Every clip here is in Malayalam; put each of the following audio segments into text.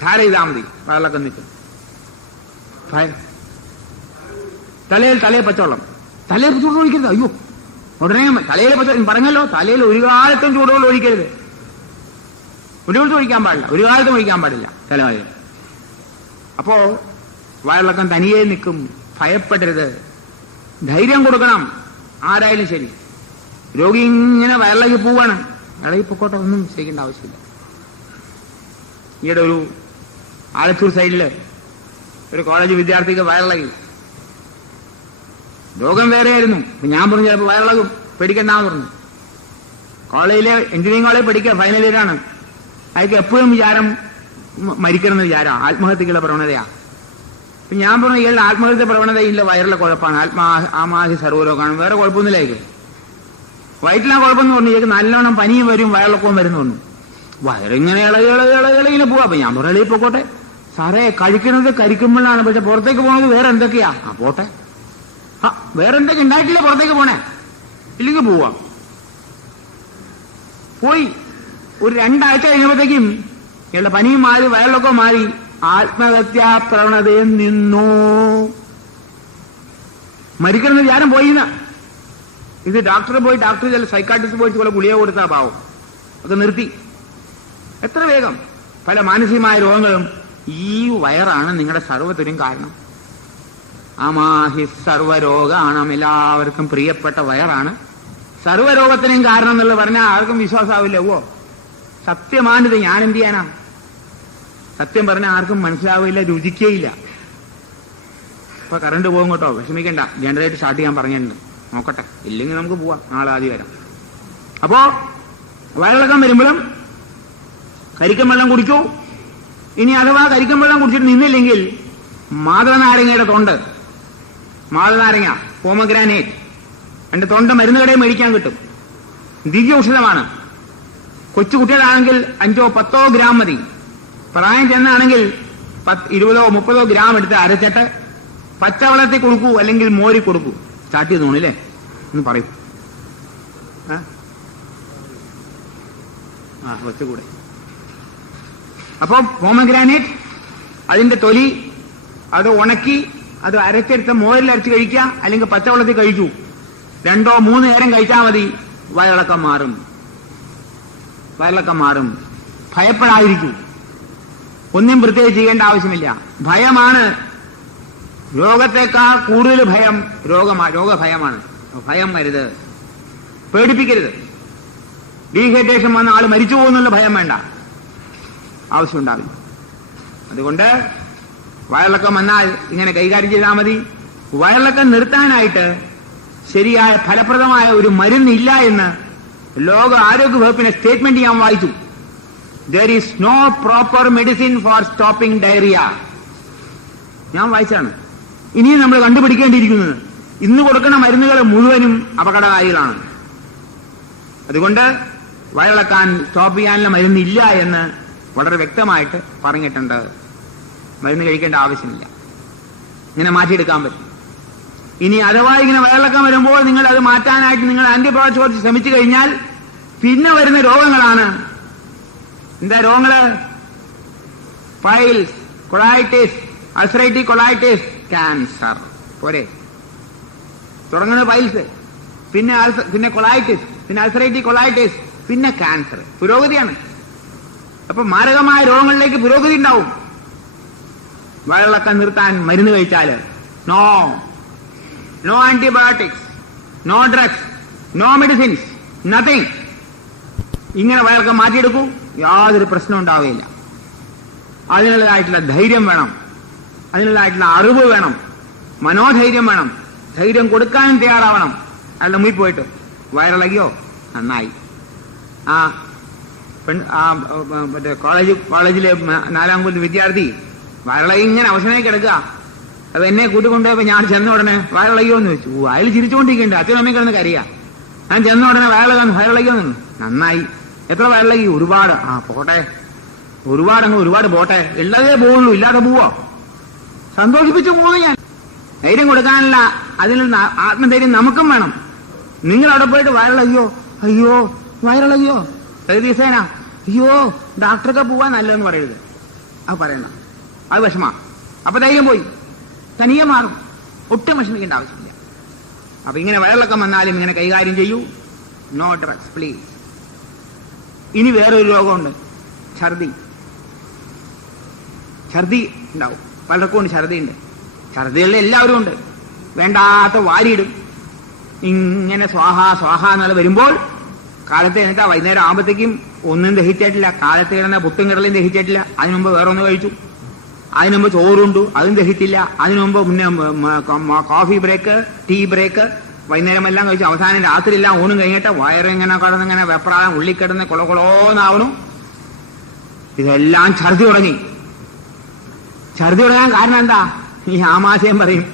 ധാര ചെയ്താൽ മതി, വയറിളക്കം നിൽക്കും. തലയിൽ പച്ചവെള്ളം, തലയിൽ ചൂടുവെള്ളം ഒഴിക്കരുത്. അയ്യോ, ഉടനെ തലയിൽ പറഞ്ഞല്ലോ, തലയിൽ ഒരു കാലത്തും ചൂടുവെള്ളം ഒഴിക്കരുത്. ഒരു കാലത്തും ഒഴിക്കാൻ പാടില്ല, ഒരു കാലത്തും ഒഴിക്കാൻ പാടില്ല തലയിൽ. അപ്പോ വയറിളക്കം തനിയെ നിൽക്കും. ഭയപ്പെടരുത്, ധൈര്യം കൊടുക്കണം. ആരായാലും ശരി, രോഗി ഇങ്ങനെ വയറിളകി പോവാണ്, ഇളകി പൊക്കോട്ടെ, ഒന്നും ചെയ്യേണ്ട ആവശ്യമില്ല. ഈയിടെ ഒരു ആലത്തൂർ സൈഡില് ഒരു കോളേജ് വിദ്യാർത്ഥിക്ക് വയറിളകി. രോഗം വേറെയായിരുന്നു. ഞാൻ പറഞ്ഞു ചിലപ്പോൾ വയറിളകും, പേടിക്കണ്ടെന്ന് പറഞ്ഞു. കോളേജിലെ എഞ്ചിനീയറിംഗ് കോളേജ് പഠിക്കുക, ഫൈനൽ ഇയറാണ്. അയാൾക്ക് എപ്പോഴും വിചാരം മരിക്കണമെന്ന് വിചാരം, ആത്മഹത്യക്കുള്ള പ്രവണതയാ. ഞാൻ പറഞ്ഞു ഇയാളുടെ ആത്മഹത്യ പ്രവണതയില്ല, വയറിലെ കുഴപ്പമാണ്, ആമാഹി സർവ്വരോഗമാണ്, വേറെ കുഴപ്പമൊന്നുമില്ല. വയറ്റിലാ കുഴപ്പമെന്ന് പറഞ്ഞു. ഇയാൾക്ക് നല്ലോണം പനിയും വരും, വയറിളക്കവും വരുന്നു പറഞ്ഞു. വയറിങ്ങനെ ഇളകിങ്ങനെ പോവാ. അപ്പൊ ഞാൻ പറഞ്ഞു ഇളകി പോക്കോട്ടെ സാറേ, കഴിക്കുന്നത് കരിക്കുമ്പോഴാണ്, പക്ഷെ പുറത്തേക്ക് പോകുന്നത് വേറെ എന്തൊക്കെയാ. പോട്ടെ, വേറെ എന്തൊക്കെ ഉണ്ടായിട്ടില്ലേ പുറത്തേക്ക് പോണേ, ഇല്ലെങ്കിൽ പോവാം. പോയി ഒരു 2 ആഴ്ച കഴിഞ്ഞപ്പോഴത്തേക്കും ഇയാളുടെ പനിയും മാറി, വയറിളക്കവും മാറി, ആത്മഹത്യാ പ്രവണതയിൽ നിന്നു. മരിക്കണമെന്ന് വിചാരം പോയിന്ന്. ഇത് ഡോക്ടറെ പോയി, ഡോക്ടർ ചില സൈക്കാട്രിസ്റ്റ് പോയിട്ട് പോലെ ഗുളിക കൊടുത്താ പാവം, ഒക്കെ നിർത്തി. എത്ര വേഗം പല മാനസികമായ രോഗങ്ങളും ഈ വയറാണ് നിങ്ങളുടെ സർവ്വത്തിനും കാരണം. ആമാഹി സർവ്വരോഗമാണ്, എല്ലാവർക്കും പ്രിയപ്പെട്ട വയറാണ് സർവ്വരോഗത്തിനും കാരണം എന്നുള്ളത് പറഞ്ഞാൽ ആർക്കും വിശ്വാസമാവില്ല. സത്യമാണിത്, ഞാൻ എന്ത് ചെയ്യാനാ? സത്യം പറഞ്ഞാൽ ആർക്കും മനസ്സിലാവില്ല, രുചിക്കേയില്ല. ഇപ്പൊ കറണ്ട് പോകും കേട്ടോ, വിഷമിക്കണ്ട, ജനറേറ്റർ സ്റ്റാർട്ട് ചെയ്യാൻ പറഞ്ഞിട്ടുണ്ട്, നോക്കട്ടെ, ഇല്ലെങ്കിൽ നമുക്ക് പോവാം, നാളെ ആദ്യം വരാം. അപ്പോ വയറിളക്കം വരുമ്പോഴും കരിക്കും വെള്ളം കുടിക്കൂ. ഇനി അഥവാ കരിക്കും വെള്ളം കുടിച്ചിട്ട് നിന്നില്ലെങ്കിൽ മാതളനാരങ്ങയുടെ തൊണ്ട്, മാതളനാരങ്ങ, പോമഗ്രാനേറ്റ്, എന്റെ തൊണ്ട മരുന്ന് കടയിൽ മേടിക്കാൻ കിട്ടും. ദിവ്യ ഔഷധമാണ്. കൊച്ചുകുട്ടികളാണെങ്കിൽ 5-10 ഗ്രാം മതി. പ്രായം ചെന്നാണെങ്കിൽ 20-30 ഗ്രാം എടുത്ത് അരച്ചിട്ട് പച്ചവെള്ളത്തിൽ കൊടുക്കൂ, അല്ലെങ്കിൽ മോരി കൊടുക്കൂ. സ്റ്റാർട്ട് ചെയ്ത് തോന്നില്ലേ എന്ന് പറയൂ. വെച്ചുകൂടെ? അപ്പൊ പോമഗ്രാനേറ്റ്, അതിന്റെ തൊലി അത് ഉണക്കി അത് അരച്ചെടുത്ത് മോരിൽ അരച്ച് കഴിക്കുക, അല്ലെങ്കിൽ പച്ചവെള്ളത്തിൽ കഴിക്കൂ. 2-3 നേരം കഴിച്ചാൽ മതി, വയറിളക്കം മാറും. വയറിളക്കം മാറും. ഭയപ്പെടാതിരിക്കൂ. ഒന്നും പ്രത്യേകിച്ച് ചെയ്യേണ്ട ആവശ്യമില്ല. ഭയമാണ് രോഗത്തെക്കാൾ കൂടുതൽ ഭയം രോഗഭയമാണ്. ഭയം വരുത്, പേടിപ്പിക്കരുത്. ഡീഹൈഡ്രേഷൻ വന്ന ആൾ മരിച്ചു പോകുന്നുള്ള ഭയം വേണ്ട, ആവശ്യമുണ്ടാവില്ല. അതുകൊണ്ട് വയറിളക്കം വന്നാൽ ഇങ്ങനെ കൈകാര്യം ചെയ്താൽ മതി. വയറിളക്കം നിർത്താനായിട്ട് ശരിയായ ഫലപ്രദമായ ഒരു മരുന്നില്ല എന്ന് ലോക ആരോഗ്യ വകുപ്പിന്റെ സ്റ്റേറ്റ്മെന്റ് ഞാൻ വായിച്ചു. There is no proper medicine for stopping diarrhea. ഞാൻ വായിച്ചാണ്. ഇനിയും നമ്മൾ കണ്ടുപിടിക്കേണ്ടിയിരിക്കുന്നത്. ഇന്ന് കൊടുക്കുന്ന മരുന്നുകൾ മുഴുവനും അപകടകാരികളാണ്. അതുകൊണ്ട് വയറിളക്കാൻ സ്റ്റോപ്പ് ചെയ്യാനുള്ള മരുന്നില്ല എന്ന് വളരെ വ്യക്തമായിട്ട് പറഞ്ഞിട്ടുണ്ട്. മരുന്ന് കഴിക്കേണ്ട ആവശ്യമില്ല, ഇങ്ങനെ മാറ്റിയെടുക്കാൻ പറ്റും. ഇനി അഥവാ ഇങ്ങനെ വയറിളക്കം വരുമ്പോൾ നിങ്ങൾ അത് മാറ്റാനായിട്ട് നിങ്ങൾ ആന്റിബയോട്ടിക് കുറച്ച് ശ്രമിച്ചു കഴിഞ്ഞാൽ പിന്നെ വരുന്ന രോഗങ്ങളാണ്. എന്താ രോഗങ്ങള്? Piles, colitis, ulcerative colitis, cancer. പോരെ? തുടങ്ങുന്നത് പൈൽസ്, പിന്നെ കൊളൈറ്റിസ്, പിന്നെ അൾസറേറ്റീവ് കൊളൈറ്റിസ്, പിന്നെ ക്യാൻസർ. പുരോഗതിയാണ്. അപ്പൊ മാരകമായ രോഗങ്ങളിലേക്ക് പുരോഗതി ഉണ്ടാവും. വയറിളക്കം നിർത്താൻ മരുന്ന് കഴിച്ചാല് no antibiotics, no drugs, no medicines, nothing. ഇങ്ങനെ വയറിളക്കം മാറ്റിയെടുക്കൂ, യാതൊരു പ്രശ്നം ഉണ്ടാവുകയില്ല. അതിനുള്ളതായിട്ടുള്ള ധൈര്യം വേണം, അതിനുള്ളതായിട്ടുള്ള അറിവ് വേണം, മനോധൈര്യം വേണം. ധൈര്യം കൊടുക്കാനും തയ്യാറാവണം. അയാളുടെ മുമ്പിൽ പോയിട്ട് വയറിളകിയോ, നന്നായി. മറ്റേ കോളേജിലെ 4ാം ക്ലാസ് വിദ്യാർത്ഥി വയറിളകി ഇങ്ങനെ അവസാനമായി കിടക്കുക. അപ്പൊ എന്നെ കൂട്ടിക്കൊണ്ടുപോയപ്പോ ഞാൻ ചെന്ന ഉടനെ വയറിളകിയോ എന്ന് ചോദിച്ചു. അയാൾ ചിരിച്ചുകൊണ്ടിരിക്കുന്നുണ്ട്. അച്ഛനും അമ്മയും കിടന്ന് കരയാ. ഞാൻ ചെന്ന ഉടനെ വയറിളകിയോ എന്ന്. നന്നായി. എത്ര വയറിളകി? ഒരുപാട്. പോട്ടെ, ഒരുപാട് പോട്ടെ. ഉള്ളതേ പോവുള്ളൂ, ഇല്ലാതെ പോവോ? സന്തോഷിപ്പിച്ചു പോകുന്നു ഞാൻ. ധൈര്യം കൊടുക്കാനല്ല, അതിനുള്ള ആത്മധൈര്യം നമുക്കും വേണം. നിങ്ങൾ അവിടെ പോയിട്ട് വയറിളകിയോ, അയ്യോ വയറിളകിയോ, ദിവസേന അയ്യോ ഡോക്ടറൊക്കെ പോവാൻ നല്ലതെന്ന് പറയരുത്. അത് പറയണ്ട, അത് വിഷമാ. അപ്പൊ ധൈര്യം പോയി, തനിയെ മാറും, ഒട്ടും വിഷമിക്കേണ്ട ആവശ്യമില്ല. അപ്പൊ ഇങ്ങനെ വയറിളക്കം വന്നാലും ഇങ്ങനെ കൈകാര്യം ചെയ്യൂ. No drugs please. ഇനി വേറൊരു രോഗമുണ്ട്, ഛർദി. ഛർദി ഉണ്ടാവും, പലർക്കും ഉണ്ട് ഛർദി ഉണ്ട്. ഛർദികളിൽ എല്ലാവരും ഉണ്ട്. വേണ്ടാത്ത വാരിയിടും. ഇങ്ങനെ സ്വാഹ സ്വാഹ എന്നുള്ള വരുമ്പോൾ കാലത്ത് എന്നിട്ടാ വൈകുന്നേരം ആകുമ്പോഴത്തേക്കും ഒന്നും ദഹിച്ചിട്ടില്ല. കാലത്ത് കിടന്ന പുട്ടും കിടലും ദഹിച്ചിട്ടില്ല. അതിനു മുമ്പ് വേറെ ഒന്ന് കഴിച്ചു. അതിനു മുമ്പ് ചോറുണ്ടു, അതും ദഹിച്ചില്ല. അതിനു മുമ്പ് മുന്നേ കോഫി ബ്രേക്ക്, ടീ ബ്രേക്ക്, വൈകുന്നേരം എല്ലാം കഴിച്ചു. അവസാനം രാത്രിയെല്ലാം ഊണും കഴിഞ്ഞിട്ട് വയറിങ്ങനെ കടന്നിങ്ങനെ വെപ്രാളം ഉള്ളിക്കിടന്ന് കൊളകൊളോന്നാവണു. ഇതെല്ലാം ഛർദി തുടങ്ങി. ഛർദി തുടങ്ങാൻ കാരണം എന്താ? ഈ ആമാശയം പറയും,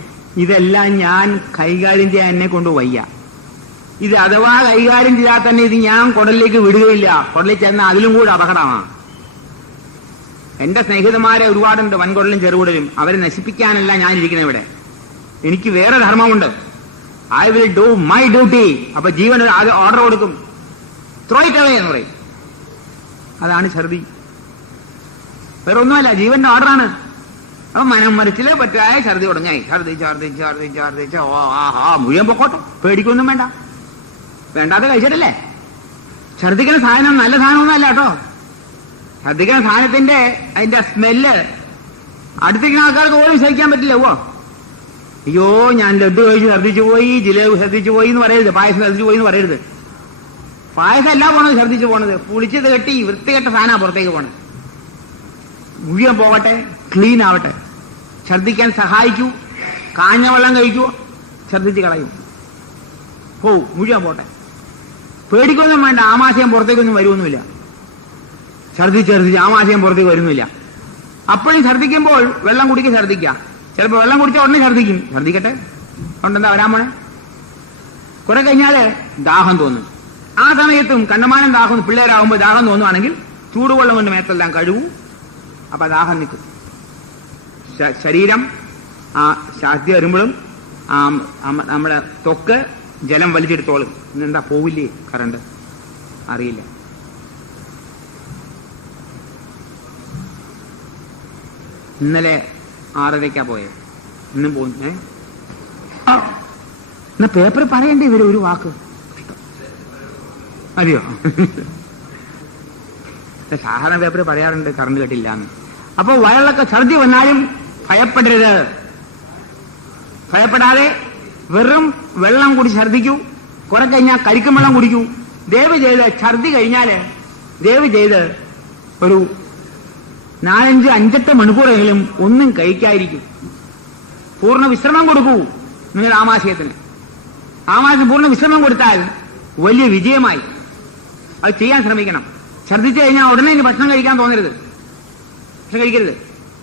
ഇതെല്ലാം ഞാൻ കൈകാര്യം ചെയ്യാൻ എന്നെ കൊണ്ട് വയ്യ. ഇത് അഥവാ കൈകാര്യം ചെയ്താൽ തന്നെ ഇത് ഞാൻ കുടലിലേക്ക് വിടുകയില്ല. കുടലിൽ ചെന്നാൽ അതിലും കൂടെ അപകടമാണ്. എന്റെ സ്നേഹിതന്മാരെ ഒരുപാടുണ്ട്, വൻകുടലും ചെറുകുടലും. അവരെ നശിപ്പിക്കാനല്ല ഞാൻ ഇരിക്കുന്നത് ഇവിടെ. എനിക്ക് വേറെ ധർമ്മമുണ്ട്. I will do my duty. അപ്പൊ ജീവൻ ഓർഡർ കൊടുക്കും, ത്രോ ഇറ്റ് അവേ എന്ന് പറയും. അതാണ് ഛർദി, വേറെ ഒന്നുമല്ല, ജീവന്റെ ഓർഡറാണ്. അപ്പൊ മനം മരിച്ചില്ലേ പറ്റായ ഛർദി തുടങ്ങായി. ഛർദിച്ച് മുഴുവൻ പൊക്കോട്ടെ, പേടിക്കൊന്നും വേണ്ട. വേണ്ടാതെ കഴിച്ചിട്ടല്ലേ. ഛർദിക്കുന്ന സാധനം നല്ല സാധനമൊന്നുമല്ല കേട്ടോ. ഛർദിക്കുന്ന സാധനത്തിന്റെ അതിന്റെ സ്മെല്ല് അടുത്തിരിക്കുന്ന ആൾക്കാർക്ക് പോലും സഹിക്കാൻ പറ്റില്ല. അയ്യോ ഞാൻ ലഡ്ഡു കഴിച്ച് ഛർദിച്ചു പോയി, ജിലേബി ഛർദിച്ചു പോയി എന്ന് പറയരുത്, പായസം ഛർദിച്ചു പോയി എന്ന് പറയരുത്. പായസം എല്ലാം പോണത് ഛർദിച്ചു പോണത്, പുളിച്ചത് കെട്ടി വൃത്തികെട്ട സാധനമാണ് പുറത്തേക്ക് പോണത്. മുഴുവൻ പോകട്ടെ, ക്ലീൻ ആവട്ടെ. ഛർദിക്കാൻ സഹായിക്കൂ. കാഞ്ഞ വെള്ളം കഴിക്കൂ, ഛർദിച്ച് കളയൂ, പോവും, മുഴുവൻ പോട്ടെ. പേടിക്കൊന്നും വേണ്ട. ആമാശയം പുറത്തേക്കൊന്നും വരുമൊന്നുമില്ല. ഛർദിച്ച് ആമാശയം പുറത്തേക്ക് വരുന്നില്ല. അപ്പോഴും ഛർദിക്കുമ്പോൾ വെള്ളം കുടിക്കുക, ഛർദിക്കുക. ചിലപ്പോൾ വെള്ളം കുടിച്ചാൽ ഉടനെ ഛർദിക്കും. ഛർദിക്കട്ടെ, അതുകൊണ്ടെന്താ വരാൻ പോണേ. കുറെ കഴിഞ്ഞാല് ദാഹം തോന്നും. ആ സമയത്തും കണ്ടമാനം ദാഹം, പിള്ളേരാകുമ്പോൾ ദാഹം തോന്നുവാണെങ്കിൽ ചൂടുവെള്ളം കൊണ്ട് മേത്തെല്ലാം കഴുകൂ. അപ്പൊ ദാഹം നിൽക്കും. ശരീരം ആ ശാസ്തി വരുമ്പോഴും നമ്മുടെ ത്വക്ക് ജലം വലിച്ചെടുത്തോളും. ഇന്നെന്താ പോവില്ലേ കറണ്ട്? അറിയില്ല. ഇന്നലെ 6:30 പോയത്, ഇന്നും പോകുന്നു. എന്നാ പേപ്പർ പറയണ്ടേ ഇവര് ഒരു വാക്ക്? അറിയോ? സാധാരണ പേപ്പർ പറയാറുണ്ട് കറണ്ട് കേട്ടില്ല എന്ന്. അപ്പൊ വയറിളക്ക ഛർദി വന്നാലും ഭയപ്പെടരുത്. ഭയപ്പെടാതെ വെറും വെള്ളം കൂടി ഛർദിക്കൂ. കുറെ കഴിഞ്ഞാൽ കരിക്കും വെള്ളം കുടിക്കൂ. ദയവ് ചെയ്ത് ഛർദി കഴിഞ്ഞാല് ദയവ് ചെയ്ത് ഒരു 4-5 മണിക്കൂറെങ്കിലും ഒന്നും കഴിക്കാതിരിക്കും. പൂർണ്ണ വിശ്രമം കൊടുക്കൂ നിങ്ങളുടെ ആമാശയത്തിന്. ആമാശയം പൂർണ്ണ വിശ്രമം കൊടുത്താൽ വലിയ വിജയമായി. അത് ചെയ്യാൻ ശ്രമിക്കണം. ഛർദിച്ചു കഴിഞ്ഞാൽ ഉടനെ ഇനി ഭക്ഷണം കഴിക്കാൻ തോന്നരുത്, ഭക്ഷണം കഴിക്കരുത്.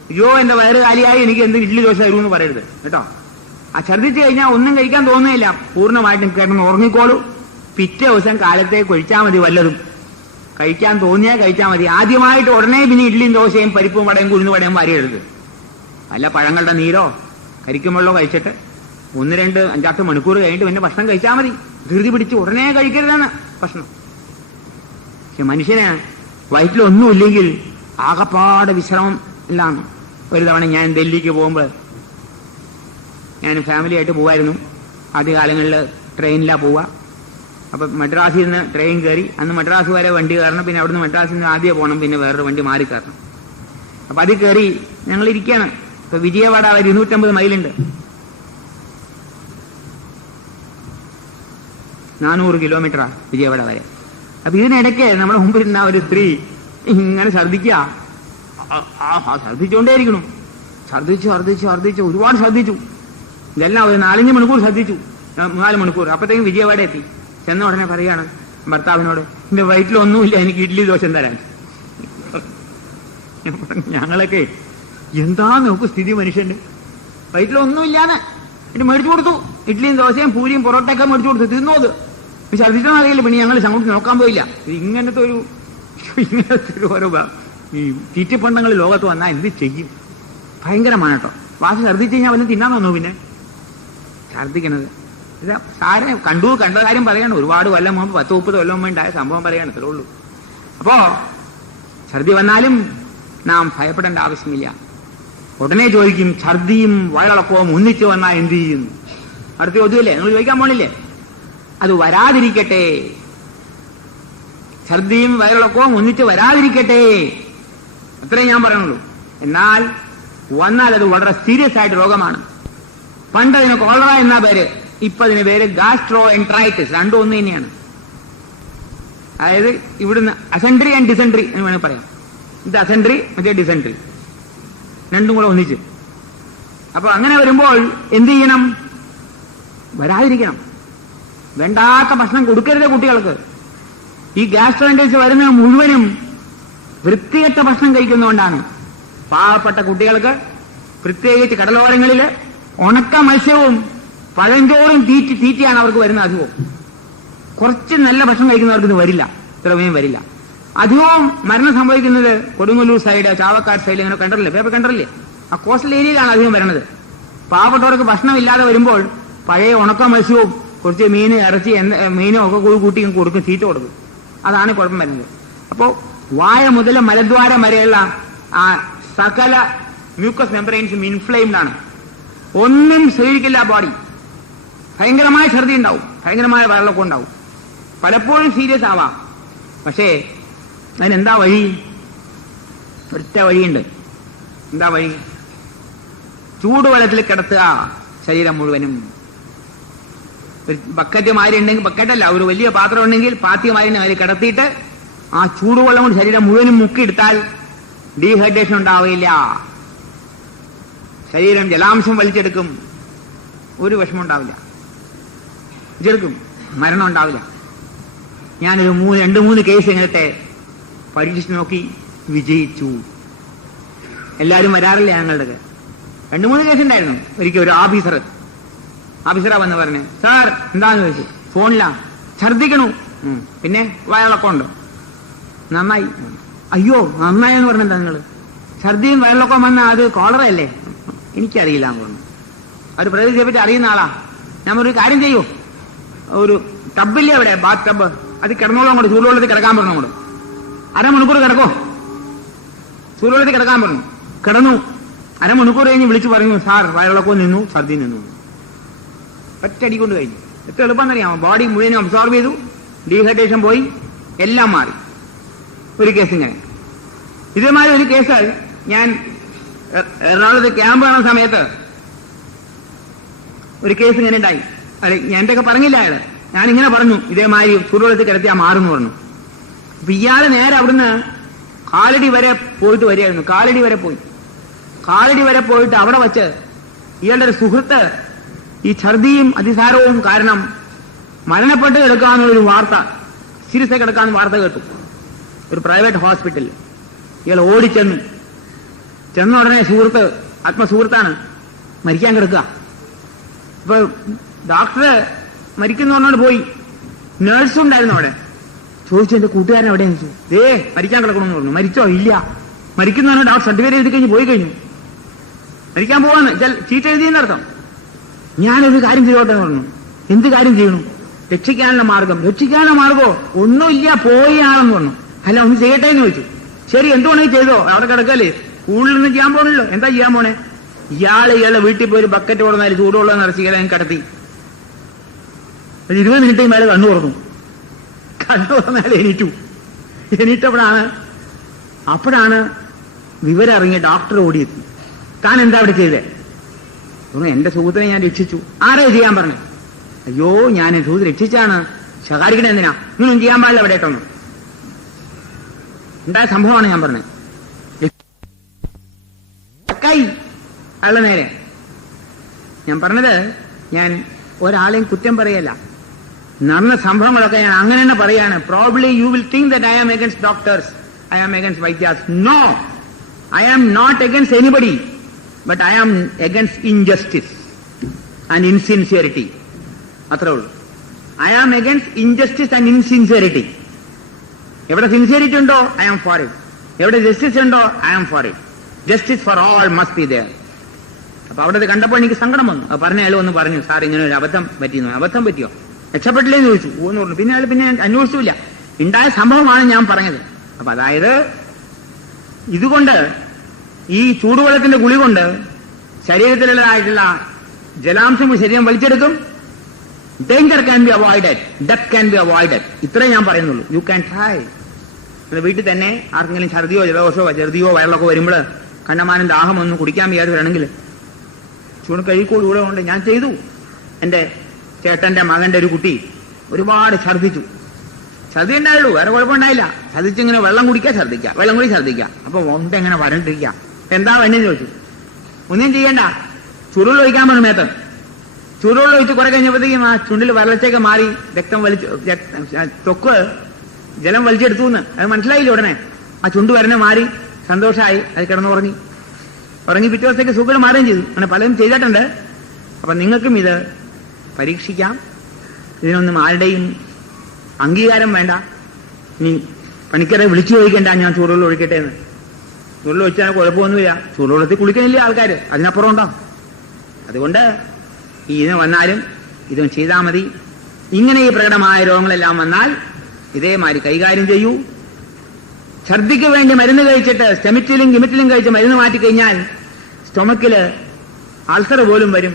അയ്യോ എന്റെ വയറ് കാലിയായി, എനിക്ക് എന്ത് ഇഡ്ഡലി ദോശ തരുമെന്ന് പറയരുത് കേട്ടോ. ആ ഛർദിച്ചു കഴിഞ്ഞാൽ ഒന്നും കഴിക്കാൻ തോന്നുകയില്ല. പൂർണ്ണമായിട്ടും കിടന്ന് ഉറങ്ങിക്കോളൂ. പിറ്റേ ദിവസം കാലത്തേക്ക് ഒഴിച്ചാൽ മതി. വല്ലതും കഴിക്കാൻ തോന്നിയാൽ കഴിച്ചാൽ മതി. ആദ്യമായിട്ട് ഉടനെ പിന്നെ ഇഡ്ഡലിയും ദോശയും പരിപ്പും വടയും കുരുന്ന് വടയും വാരിയെടുത്ത് വല്ല പഴങ്ങളുടെ നീരോ കരിക്കുമ്പോഴോ കഴിച്ചിട്ട് 1-2-5-8 മണിക്കൂർ കഴിഞ്ഞിട്ട് പിന്നെ ഭക്ഷണം കഴിച്ചാൽ മതി. ധൃതി പിടിച്ച് ഉടനെ കഴിക്കരുതാണ് ഭക്ഷണം. പക്ഷെ മനുഷ്യന് വയറ്റിലൊന്നുമില്ലെങ്കിൽ ആകപ്പാട് വിശ്രമം ഇല്ലാണ്. ഒരു തവണ ഞാൻ ഡൽഹിക്ക് പോകുമ്പോൾ, ഞാൻ ഫാമിലിയായിട്ട് പോവായിരുന്നു. ആദ്യകാലങ്ങളിൽ ട്രെയിനിലാണ് പോവുക. അപ്പൊ മദ്രാസിൽ നിന്ന് ട്രെയിൻ കയറി. അന്ന് മദ്രാസ് വരെ വണ്ടി കയറണം. പിന്നെ അവിടുന്ന് മദ്രാസിൽ നിന്ന് ആദ്യം പോകണം, പിന്നെ വേറൊരു വണ്ടി മാറി കയറണം. അപ്പൊ അത് കയറി ഞങ്ങൾ ഇരിക്കുകയാണ്. ഇപ്പൊ വിജയവാഡ വരെ 250 മൈലുണ്ട്, 400 കിലോമീറ്ററാ വിജയവാഡ വരെ. അപ്പൊ ഇതിനിടയ്ക്ക് നമ്മുടെ മുമ്പിരുന്ന ഒരു സ്ത്രീ ഇങ്ങനെ ഛർദിക്കുക. ഛർദിച്ചുകൊണ്ടേയിരിക്കണം. ഛർദിച്ചു ഒരുപാട് ഛർദിച്ചു. ഇതെല്ലാം ഒരു 4-5 മണിക്കൂർ ഛർദിച്ചു, 4 മണിക്കൂർ. അപ്പത്തേക്കും വിജയവാഡ എത്തി. ചെന്ന ഉടനെ പറയാണ് ഭർത്താവിനോട്, എന്റെ വയറ്റിലൊന്നുമില്ല, എനിക്ക് ഇഡ്ഡലി ദോശ തരാൻ. ഞങ്ങളൊക്കെ എന്താ നോക്കൂ സ്ഥിതി മനുഷ്യന്റെ. വയറ്റിലൊന്നുമില്ലാന്ന് എന്നിട്ട് മേടിച്ചു കൊടുത്തു. ഇഡ്ഡലിയും ദോശയും പൂരിയും പൊറോട്ടയൊക്കെ മേടിച്ചു കൊടുത്തു. തിന്നോത് ഛർദിച്ചെന്ന് അറിയില്ല. പിന്നെ ഞങ്ങൾ അങ്ങോട്ട് നോക്കാൻ പോയില്ല. ഇങ്ങനത്തെ ഒരു ഓരോ ഈ തീറ്റപ്പണ്ടങ്ങൾ ലോകത്ത് വന്നാൽ എന്ത് ചെയ്യും? ഭയങ്കരമാണ് കേട്ടോ. വാസി ഛർദിച്ചു കഴിഞ്ഞാൽ വന്ന് തിന്നാൻ തോന്നു. പിന്നെ ഛർദിക്കണത് സാരെ കണ്ട കാര്യം പറയാണ്. ഒരുപാട് കൊല്ലം മുമ്പ് 10-30 കൊല്ലം മുമ്പ് ഉണ്ടായ സംഭവം പറയാണ്. ഇത്രേ ഉള്ളൂ. അപ്പോ ഛർദി വന്നാലും നാം ഭയപ്പെടേണ്ട ആവശ്യമില്ല. ഉടനെ ചോദിക്കും, ഛർദിയും വയറിളക്കവും ഒന്നിച്ചു വന്നാൽ എന്ത് ചെയ്യുന്നു? അടുത്ത ചോദ്യമല്ലേ, നിങ്ങൾ ചോദിക്കാൻ പോണില്ലേ? അത് വരാതിരിക്കട്ടെ, ഛർദിയും വയറിളക്കവും ഒന്നിച്ച് വരാതിരിക്കട്ടെ, അത്രയും ഞാൻ പറയുന്നുള്ളൂ. എന്നാൽ വന്നാൽ അത് വളരെ സീരിയസ് ആയിട്ട് രോഗമാണ്. പണ്ട് അതിന് കോളറ എന്നാ പേര്, ഇപ്പൊ അതിന് പേര് ഗാസ്ട്രോ എൻട്രൈറ്റിസ്. രണ്ടും ഒന്ന് തന്നെയാണ്. അതായത് ഇവിടുന്ന് അസെൻട്രി ആൻഡ് ഡിസെൻട്രി എന്ന് വേണമെങ്കിൽ പറയാം. ഇത് അസെൻട്രി, മറ്റേ ഡിസെൻട്രി, രണ്ടും കൂടെ ഒന്നിച്ച്. അപ്പൊ അങ്ങനെ വരുമ്പോൾ എന്ത് ചെയ്യണം? വരാതിരിക്കണം. വേണ്ടാത്ത ഭക്ഷണം കൊടുക്കരുത് കുട്ടികൾക്ക്. ഈ ഗ്യാസ്ട്രോഎൻട്രൈറ്റിസ് വരുന്നത് മുഴുവനും വൃത്തികെട്ട ഭക്ഷണം കഴിക്കുന്നതുകൊണ്ടാണ്. പാവപ്പെട്ട കുട്ടികൾക്ക് പ്രത്യേകിച്ച് കടലോരങ്ങളിൽ ഉണക്ക മത്സ്യവും പഴഞ്ചോറും തീറ്റയാണ് അവർക്ക് വരുന്ന അധികവും. കുറച്ച് നല്ല ഭക്ഷണം കഴിക്കുന്നവർക്ക് ഇത് വരില്ല, ഇത്രയും വരില്ല. അധികവും മരണം സംഭവിക്കുന്നത് കൊടുങ്ങല്ലൂർ സൈഡ്, ചാവക്കാട് സൈഡ്, ഇങ്ങനെ കണ്ടറില്ലേ, പേപ്പർ കണ്ടറില്ലേ, ആ കോസ്റ്റൽ ഏരിയയിലാണ് അധികം വരുന്നത്. പാവപ്പെട്ടവർക്ക് ഭക്ഷണം ഇല്ലാതെ വരുമ്പോൾ പഴയ ഉണക്ക മത്സ്യവും കുറച്ച് മീൻ, ഇറച്ചി, മീനും ഒക്കെ കൂട്ടി കൊടുക്കും, തീറ്റ കൊടുക്കും. അതാണ് കുഴപ്പം വരുന്നത്. അപ്പോൾ വായ മുതൽ മലദ്വാരം വരെയുള്ള ആ സകല മ്യൂക്കസ് മെമ്പറൈൻസും ഇൻഫ്ലെയിംഡ് ആണ്. ഒന്നും സ്വീകരിക്കില്ല ബോഡി. ഭയങ്കരമായ ഛർദി ഉണ്ടാവും, ഭയങ്കരമായ വയറിളക്കം ഉണ്ടാവും, പലപ്പോഴും സീരിയസ് ആവാം. പക്ഷേ അതിനെന്താ വഴി? ഒറ്റ വഴിയുണ്ട്. എന്താ വഴി? ചൂടുവെള്ളത്തിൽ കിടത്തുക ശരീരം മുഴുവനും. ഒരു ബക്കറ്റ് മാതിരി ഉണ്ടെങ്കിൽ, ബക്കറ്റല്ല, ഒരു വലിയ പാത്രം ഉണ്ടെങ്കിൽ പാത്തിമാരിനെ അതിൽ കിടത്തിയിട്ട് ആ ചൂടുവെള്ളം കൊണ്ട് ശരീരം മുഴുവനും മുക്കിയെടുത്താൽ ഡീഹൈഡ്രേഷൻ ഉണ്ടാവില്ല. ശരീരം ജലാംശം വലിച്ചെടുക്കും, ഒരു വിഷമം ഉണ്ടാവില്ല, ചെറുക്കും, മരണം ഉണ്ടാവില്ല. ഞാനൊരു 2-3 കേസ് ഇങ്ങനത്തെ പരീക്ഷിച്ച് നോക്കി, വിജയിച്ചു. എല്ലാവരും വരാറില്ല ഞങ്ങളുടെ. 2-3 കേസ് ഉണ്ടായിരുന്നു. ഒരിക്കൽ ഒരു ഓഫീസറാ വന്ന് പറഞ്ഞു, സാർ എന്താന്ന് ചോദിച്ചു. ഫോണിലാ, ഛർദിക്കണു, പിന്നെ വയറിളക്കം ഉണ്ടോ? നന്നായി. അയ്യോ, നന്നായെന്ന് പറഞ്ഞെന്താ നിങ്ങൾ? ഛർദിയും വയറിളക്കം വന്നാൽ അത് കോളറയല്ലേ? എനിക്കറിയില്ല എന്ന് പറഞ്ഞു. അവർ പ്രദേശത്തെ പറ്റി അറിയുന്ന ആളാ. ഞാൻ ഒരു കാര്യം ചെയ്യൂ, ഒരു ടബില്ലേ അവിടെ, ബാത്ത് ടബ്, അത് കിടന്നോളം കൂടെ, ചൂടുവെള്ളത്തിൽ കിടക്കാൻ പറഞ്ഞു. കൂടെ അരമണിക്കൂർ കിടക്കോ, ചൂടുവെള്ളത്തിൽ കിടക്കാൻ പറഞ്ഞു. കിടന്നു. അരമണിക്കൂർ കഴിഞ്ഞ് വിളിച്ചു പറഞ്ഞു, സാർ വയറിളക്കവും നിന്നു, ഛർദി നിന്നു. ഒറ്റയടി കൊണ്ട് കഴിഞ്ഞു. എത്ര എളുപ്പം അറിയാമോ? ബോഡി മുഴുവനും അബ്സോർബ് ചെയ്തു, ഡീഹൈഡ്രേഷൻ പോയി, എല്ലാം മാറി. ഒരു കേസ് ഇങ്ങനെ. ഇതേമാതിരി ഒരു കേസ് ഞാൻ എറണാകുളത്ത് ക്യാമ്പ് കാണുന്ന സമയത്ത് ഒരു കേസ് ഇങ്ങനെ ഉണ്ടായി. അല്ലെ, ഞാൻ എന്തൊക്കെ പറഞ്ഞില്ല അയാള്. ഞാനിങ്ങനെ പറഞ്ഞു, ഇതേമാതിരി ചൂടുവെള്ളത്തിൽ കിടത്തിയാൽ മാറുന്നു പറഞ്ഞു. അപ്പൊ ഇയാള് നേരെ അവിടുന്ന് കാലടി വരെ പോയിട്ട് വരികയായിരുന്നു. കാലടി വരെ പോയിട്ട് അവിടെ വച്ച് ഇയാളുടെ ഒരു സുഹൃത്ത് ഈ ഛർദിയും അതിസാരവും കാരണം മരണപ്പെട്ട് കിടക്കാന്നുള്ളൊരു വാർത്ത, സീരിയസ് ആയി കിടക്കാന്ന് വാർത്ത കേട്ടു. ഒരു പ്രൈവറ്റ് ഹോസ്പിറ്റലിൽ ഇയാൾ ഓടിച്ചെന്നു. ചെന്ന ഉടനെ സുഹൃത്ത്, ആത്മസുഹൃത്താണ്, മരിക്കാൻ കിടക്കുക. അപ്പൊ ഡോക്ടർ മരിക്കുന്നവരോട് പോയി. നേഴ്സും ഉണ്ടായിരുന്നു അവിടെ. ചോദിച്ചു, എന്റെ കൂട്ടുകാരൻ എവിടെ ചോദിച്ചു. മരിക്കാൻ കിടക്കണമെന്ന് പറഞ്ഞു. മരിച്ചോ? ഇല്ല. മരിക്കുന്നവരോട് ഡോക്ടർ സർട്ടിഫിക്കറ്റ് എഴുതി കഴിഞ്ഞ് പോയി കഴിഞ്ഞു. മരിക്കാൻ പോവാന്ന് ചീറ്റ് എഴുതിയെന്നർത്ഥം. ഞാനൊരു കാര്യം ചെയ്തോട്ടെ എന്ന് പറഞ്ഞു. എന്ത് കാര്യം ചെയ്യണു? രക്ഷിക്കാനുള്ള മാർഗമോ? ഒന്നുമില്ല, പോയി ആണെന്ന് പറഞ്ഞു. അല്ല, ഒന്ന് ചെയ്യട്ടെ എന്ന് ചോദിച്ചു. ശരി, എന്തുകൊണ്ടെങ്കിൽ ചെയ്തോ, അവിടെ കിടക്കല്ലേ, കൂടുതലൊന്നും ചെയ്യാൻ പോകണല്ലോ. എന്താ ചെയ്യാൻ പോണേ? ഇയാളെ വീട്ടിൽ പോയി ഒരു ബക്കറ്റ് കൊടുന്നാല് ചൂടുവെള്ളം നിറച്ചികളെ കിടത്തി. 20 മിനിറ്റ് മേലെ കണ്ണു തുറന്നാല് എണീറ്റപ്പോഴാണ് വിവരം ഇറങ്ങിയ ഡോക്ടർ ഓടിയെത്തി. താൻ എന്താ അവിടെ ചെയ്തേ? എന്റെ സുഹൃത്തിനെ ഞാൻ രക്ഷിച്ചു. ആരാ ചെയ്യാൻ പറഞ്ഞു? അയ്യോ, ഞാൻ എന്റെ സുഹൃത്ത് രക്ഷിച്ചാണ്. ശകാരിക്കണ എന്തിനാ? ഇങ്ങനൊന്നും ചെയ്യാൻ പാടില്ല അവിടെ കേട്ടൊന്നും. ഉണ്ടായ സംഭവമാണ് ഞാൻ പറഞ്ഞത്. അയാളുടെ നേരെ ഞാൻ പറഞ്ഞത്, ഞാൻ ഒരാളെയും കുറ്റം പറയല്ല. നടന്ന സംഭവങ്ങളൊക്കെ ഞാൻ അങ്ങനെ തന്നെ പറയാണ്. Probably you will think that I am against doctors, I am against vaidyas. No, I am not against anybody, but I am against injustice and insincerity. അത്രേ ഉള്ളൂ. I am against injustice and insincerity. എവിടെ സിൻസിയറിറ്റി ഉണ്ടോ, ഐ ആം ഫോർ ഇറ്റ്. എവിടെ ജസ്റ്റിസ് ഉണ്ടോ, I am for it. Justice for all must be there. അപ്പൊ അവിടെ കണ്ടപ്പോൾ എനിക്ക് സങ്കടം വന്നു. പറഞ്ഞ അയാൾ ഒന്ന് പറഞ്ഞു, സാർ ഇങ്ങനെ ഒരു അബദ്ധം പറ്റിയെന്നു. അബദ്ധം പറ്റിയോ? രക്ഷപ്പെട്ടില്ലേന്ന് ചോദിച്ചു. എന്ന് പറഞ്ഞു. പിന്നെ അയാൾ അന്വേഷിച്ചില്ല. ഉണ്ടായ സംഭവമാണ് ഞാൻ പറഞ്ഞത്. അപ്പൊ അതായത് ഇതുകൊണ്ട് ഈ ചൂടുവെള്ളത്തിന്റെ കുളി കൊണ്ട് ശരീരത്തിലുള്ളതായിട്ടുള്ള ജലാംശം ശരീരം വലിച്ചെടുക്കും. Danger can be avoided, death can be avoided. ഇത്രേ ഞാൻ പറയുന്നുള്ളൂ. You can try. വീട്ടിൽ തന്നെ ആർക്കെങ്കിലും ഛർദിയോ ജലദോഷമോ ചെറുതിയോ വയറിളൊക്കെ വരുമ്പോൾ കണ്ണമാനം ദാഹം ഒന്നും കുടിക്കാൻ വയ്യാതെ ചൂട് കഴിക്കൂടെ കൊണ്ട് ഞാൻ ചെയ്തു. എന്റെ ചേട്ടന്റെ മകന്റെ ഒരു കുട്ടി ഒരുപാട് ഛർദിച്ചു. ഛർദി ഉണ്ടായുള്ളൂ, വേറെ കുഴപ്പമുണ്ടായില്ല. ഛർദിച്ചിങ്ങനെ വെള്ളം കുടിക്കുക, ഛർദിക്കുക, വെള്ളം കൂടി ഛർദിക്കുക. അപ്പൊ എങ്ങനെ വരണ്ടിരിക്കുക. എന്താ എന്നെ ചോദിച്ചു. ഒന്നും ചെയ്യണ്ട, ചുരുൾ ഒഴിക്കാൻ പറഞ്ഞു മേത്തം. ചുരുൾ ഒഴിച്ച് കുറെ കഴിഞ്ഞപ്പോഴത്തേക്കും ആ ചുണ്ടിൽ വരൾച്ചയൊക്കെ മാറി, രക്തം തൊക്ക് ജലം വലിച്ചെടുത്തു എന്ന് അത് മനസ്സിലായില്ല. ഉടനെ ആ ചുണ്ട് വരനെ മാറി, സന്തോഷമായി. അത് കിടന്നുറങ്ങി. പിറ്റേ ദിവസത്തേക്ക് സുഖം മാറുകയും ചെയ്തു. അങ്ങനെ പലരും ചെയ്തിട്ടുണ്ട്. അപ്പൊ നിങ്ങൾക്കും ഇത് പരീക്ഷിക്കാം. ഇതിനൊന്നും ആരുടെയും അംഗീകാരം വേണ്ട. ഇനി പണിക്കരെ വിളിച്ചു ചോദിക്കണ്ട ഞാൻ ചൂടുവെള്ളം ഒഴിക്കട്ടെ എന്ന്. ചൂടുവെള്ളം ഒഴിച്ചാൽ കുഴപ്പമൊന്നുമില്ല. ചൂടുവെള്ളത്തിൽ കുളിക്കണില്ലേ ആൾക്കാർ, അതിനപ്പുറം ഉണ്ടാവും. അതുകൊണ്ട് ഇതിന് വന്നാലും ഇതും ചെയ്താൽ മതി. ഇങ്ങനെ ഈ പ്രകടമായ രോഗങ്ങളെല്ലാം വന്നാൽ ഇതേമാതിരി കൈകാര്യം ചെയ്യൂ. ഛർദിക്ക് വേണ്ടി മരുന്ന് കഴിച്ചിട്ട് സ്റ്റെമിറ്റിലും ഗിമിറ്റിലും കഴിച്ച് മരുന്ന് മാറ്റിക്കഴിഞ്ഞാൽ സ്റ്റൊമക്കില് അൾസർ പോലും വരും.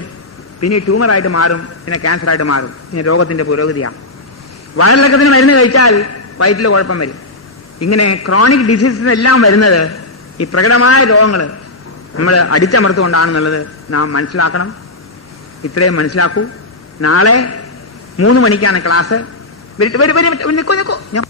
പിന്നെ ട്യൂമറായിട്ട് മാറും, പിന്നെ ക്യാൻസറായിട്ട് മാറും. ഇങ്ങനെ രോഗത്തിന്റെ പുരോഗതിയാണ്. വയറിളക്കത്തിന് മരുന്ന് കഴിച്ചാൽ വയറ്റിൽ കുഴപ്പം വരും. ഇങ്ങനെ ക്രോണിക് ഡിസീസസ് എല്ലാം വരുന്നത് ഈ പ്രകടമായ രോഗങ്ങൾ നമ്മൾ അടിച്ചമർത്തുകൊണ്ടാണെന്നുള്ളത് നാം മനസ്സിലാക്കണം. ഇത്രയും മനസ്സിലാക്കൂ. നാളെ 3 മണിക്കാണ് ക്ലാസ്. നിൽക്കൂ ഞാൻ